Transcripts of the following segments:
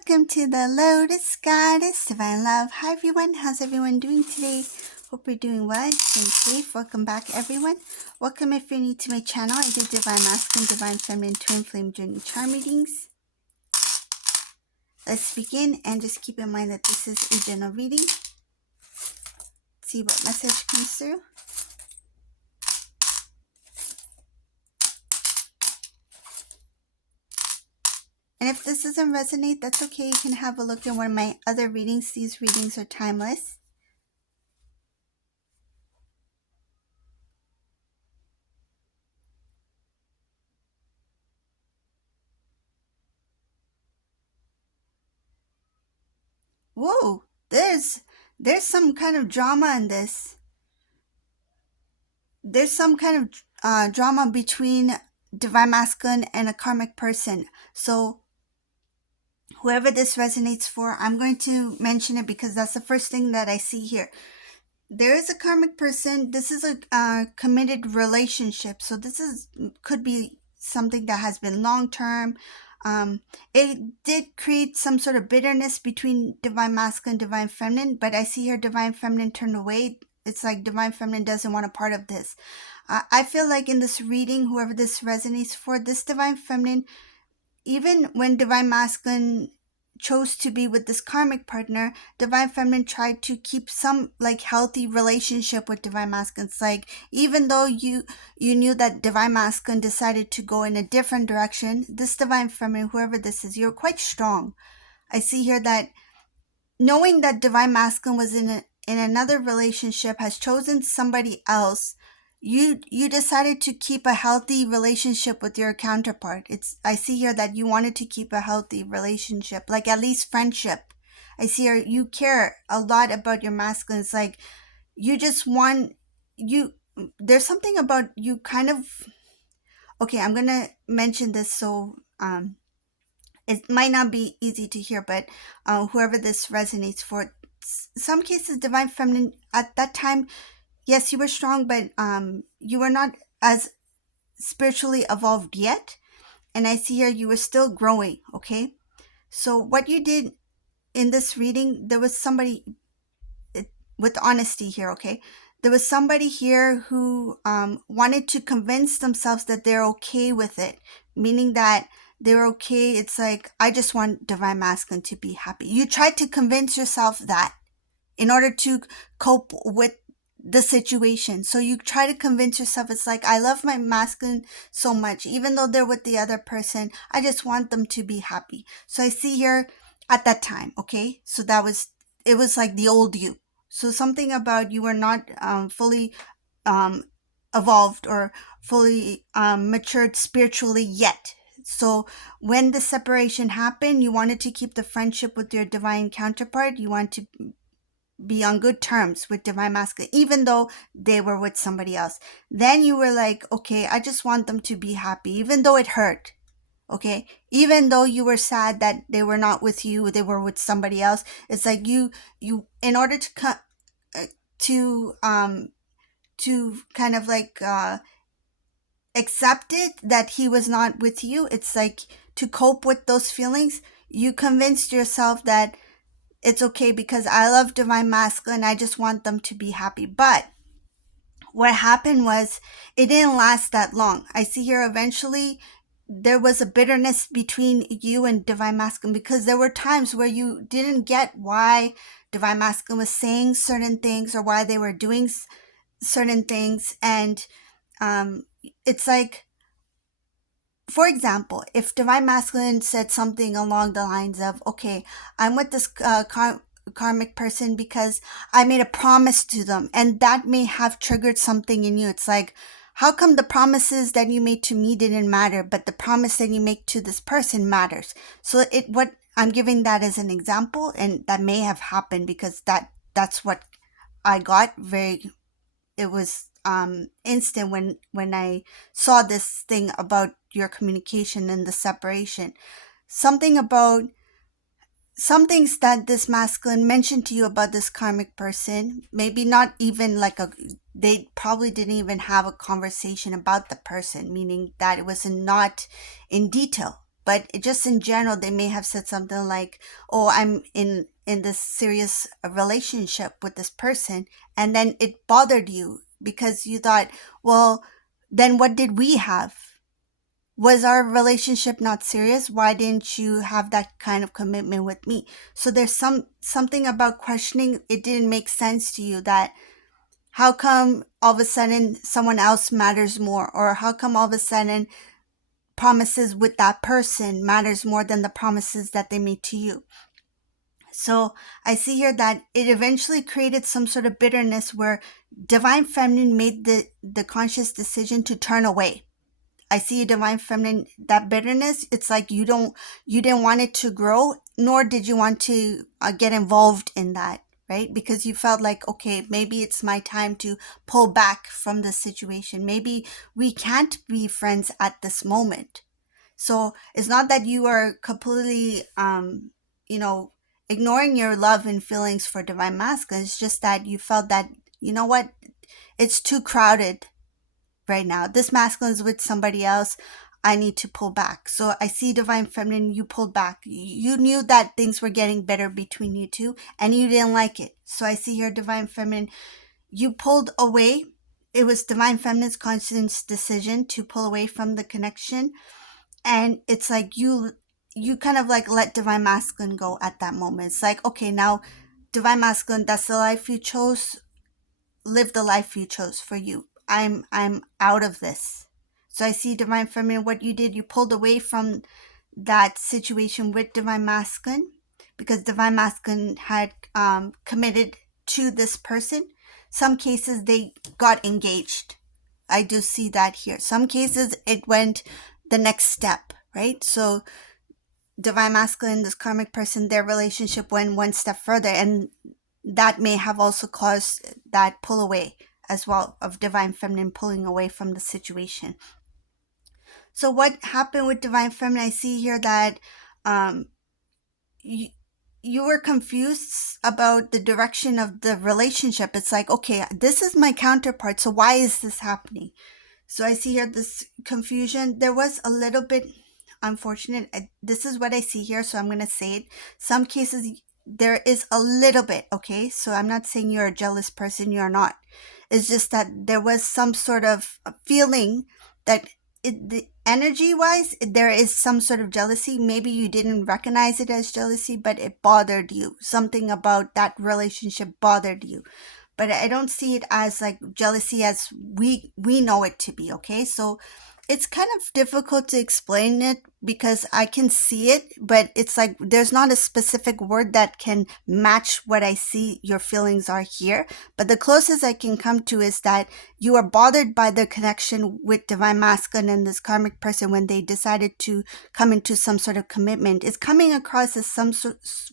Welcome to the Lotus Goddess Divine Love. Hi everyone, how's everyone doing today? Hope you're doing well, staying safe. Welcome back everyone. Welcome if you're new to my channel. I do Divine Masculine, Divine Feminine, Twin Flame Journey Charm readings. Let's begin, and just keep in mind that this is a general reading. Let's see what message comes through. And if this doesn't resonate, that's okay. You can have a look at one of my other readings. These readings are timeless. Whoa, there's some kind of drama in this. There's some kind of drama between Divine Masculine and a karmic person. So whoever this resonates for, I'm going to mention it because that's the first thing that I see here. There is a karmic person. This is a committed relationship. So this could be something that has been long-term. It did create some sort of bitterness between Divine Masculine and Divine Feminine, but I see here Divine Feminine turned away. It's like Divine Feminine doesn't want a part of this. I feel like in this reading, whoever this resonates for, this Divine Feminine, even when Divine Masculine chose to be with this karmic partner, Divine Feminine tried to keep some like healthy relationship with Divine Masculine. It's like, even though you knew that Divine Masculine decided to go in a different direction, this Divine Feminine, whoever this is, you're quite strong. I see here that knowing that Divine Masculine was in another relationship, has chosen somebody else, you decided to keep a healthy relationship with your counterpart. I see here that you wanted to keep a healthy relationship, like at least friendship. I see here you care a lot about your masculine. It's like you just want there's something about you kind of, okay, I'm gonna mention this, so it might not be easy to hear, but whoever this resonates for, some cases Divine Feminine at that time, yes, you were strong, but you were not as spiritually evolved yet. And I see here you were still growing, okay? So what you did in this reading, there was somebody, with honesty here, okay? There was somebody here who wanted to convince themselves that they're okay with it, meaning that they're okay. It's like, I just want Divine Masculine to be happy. You tried to convince yourself that in order to cope with the situation. So you try to convince yourself, it's like, I love my masculine so much, even though they're with the other person, I just want them to be happy. So I see here at that time, okay, so it was like the old you. So something about you were not fully evolved or fully matured spiritually yet. So when the separation happened, you wanted to keep the friendship with your divine counterpart. You want to be on good terms with Divine Masculine, even though they were with somebody else. Then you were like, okay, I just want them to be happy, even though it hurt. Okay, even though you were sad that they were not with you, they were with somebody else. It's like you in order to kind of like accept it that he was not with you. It's like, to cope with those feelings, you convinced yourself that it's okay because I love Divine Masculine, I just want them to be happy. But what happened was, it didn't last that long. I see here eventually there was a bitterness between you and Divine Masculine, because there were times where you didn't get why Divine Masculine was saying certain things or why they were doing certain things. And it's like, for example, if Divine Masculine said something along the lines of, okay, I'm with this karmic person because I made a promise to them, and that may have triggered something in you. It's like, how come the promises that you made to me didn't matter, but the promise that you make to this person matters? So what I'm giving that as an example, and that may have happened because that's what I got. It was instant when I saw this thing about your communication and the separation. Some things that this masculine mentioned to you about this karmic person, maybe not even like they probably didn't even have a conversation about the person, meaning that it was not in detail. but just in general, they may have said something like, oh, I'm in this serious relationship with this person, and then it bothered you because you thought, well, then what did we have? Was our relationship not serious? Why didn't you have that kind of commitment with me? So there's something about questioning. It didn't make sense to you that how come all of a sudden someone else matters more, or how come all of a sudden promises with that person matters more than the promises that they made to you. So I see here that it eventually created some sort of bitterness where divine feminine made the conscious decision to turn away. I see a divine feminine, that bitterness, it's like you didn't want it to grow, nor did you want to get involved in that, right? Because you felt like, okay, maybe it's my time to pull back from the situation. Maybe we can't be friends at this moment. So it's not that you are completely, you know, ignoring your love and feelings for divine masculine. It's just that you felt that, you know what, it's too crowded right now. This masculine is with somebody else. I need to pull back. So I see divine feminine, you pulled back. You knew that things were getting better between you two and you didn't like it. So I see here divine feminine, you pulled away. It was divine feminine's conscious decision to pull away from the connection. And it's like you kind of like let divine masculine go at that moment. It's like, okay, now divine masculine, that's the life you chose. Live the life you chose for you. I'm out of this. So I see divine feminine, what you did, you pulled away from that situation with divine masculine because divine masculine had committed to this person. Some cases they got engaged. I do see that here. Some cases it went the next step, right? So divine masculine, this karmic person, their relationship went one step further, and that may have also caused that pull away as well of divine feminine pulling away from the situation. So what happened with divine feminine? I see here that um, you were confused about the direction of the relationship. It's like, okay, this is my counterpart, so why is this happening? So I see here this confusion. There was a little bit unfortunate. This is what I see here, so I'm going to say it. Some cases there is a little bit, okay? So I'm not saying you're a jealous person, you're not. It's just that there was some sort of feeling that the energy wise, there is some sort of jealousy. Maybe you didn't recognize it as jealousy, but it bothered you. Something about that relationship bothered you, but I don't see it as like jealousy as we know it to be, okay? So it's kind of difficult to explain it because I can see it, but it's like there's not a specific word that can match what I see your feelings are here. But the closest I can come to is that you are bothered by the connection with divine masculine and this karmic person when they decided to come into some sort of commitment. It's coming across as some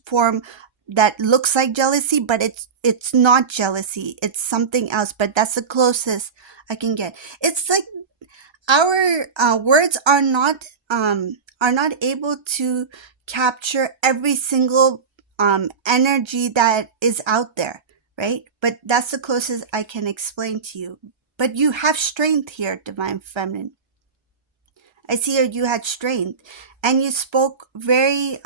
form that looks like jealousy, but it's not jealousy. It's something else, but that's the closest I can get. It's like our words are not able to capture every single energy that is out there, right? But that's the closest I can explain to you. But you have strength here, divine feminine. I see here you had strength, and you spoke you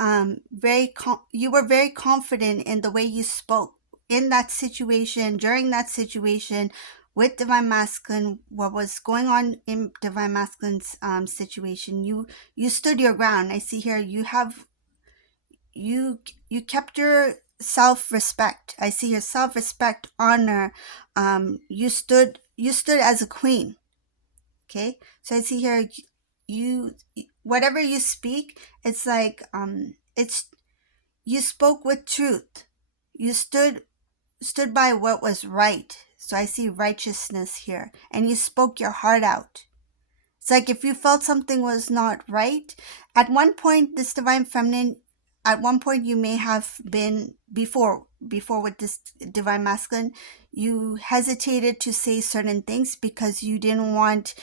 were very confident in the way you spoke in that situation, during that situation with divine masculine. What was going on in divine masculine's situation, you stood your ground. I see here you kept your self-respect. I see your self-respect, honor. You stood as a queen. Okay, so I see here you whatever you speak, it's like it's you spoke with truth. You stood by what was right. So I see righteousness here, and you spoke your heart out. It's like if you felt something was not right, at one point, this divine feminine, at one point you may have been before with this divine masculine, you hesitated to say certain things because you didn't want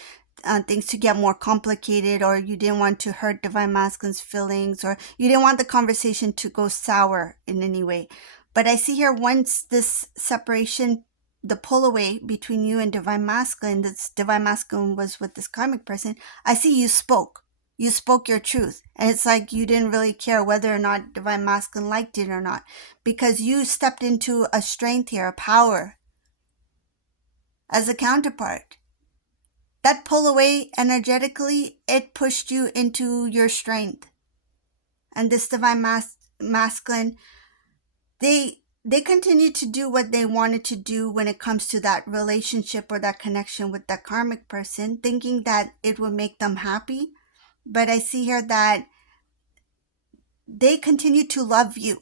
things to get more complicated, or you didn't want to hurt divine masculine's feelings, or you didn't want the conversation to go sour in any way. But I see here, once this separation, the pull away between you and divine masculine, this divine masculine was with this karmic person, I see you spoke. You spoke your truth. And it's like you didn't really care whether or not Divine Masculine liked it or not, because you stepped into a strength here, a power as a counterpart. That pull away energetically, it pushed you into your strength. And this Divine Masculine, they continue to do what they wanted to do when it comes to that relationship or that connection with that karmic person, thinking that it would make them happy. But I see here that they continue to love you.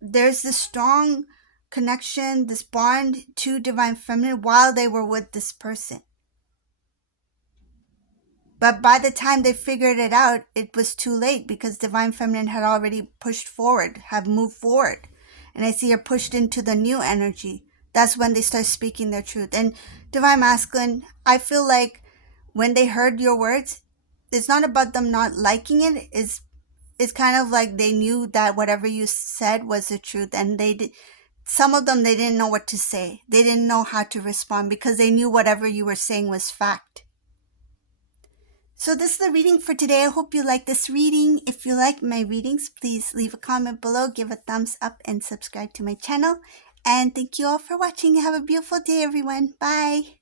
There's this strong connection, this bond to Divine Feminine while they were with this person. But by the time they figured it out, it was too late, because Divine Feminine had already pushed forward, have moved forward. And I see her pushed into the new energy. That's when they start speaking their truth. And Divine Masculine, I feel like when they heard your words, it's not about them not liking it. It's kind of like they knew that whatever you said was the truth. And some of them, they didn't know what to say. They didn't know how to respond, because they knew whatever you were saying was fact. So this is the reading for today. I hope you like this reading. If you like my readings, please leave a comment below, give a thumbs up, and subscribe to my channel. And thank you all for watching. Have a beautiful day, everyone. Bye.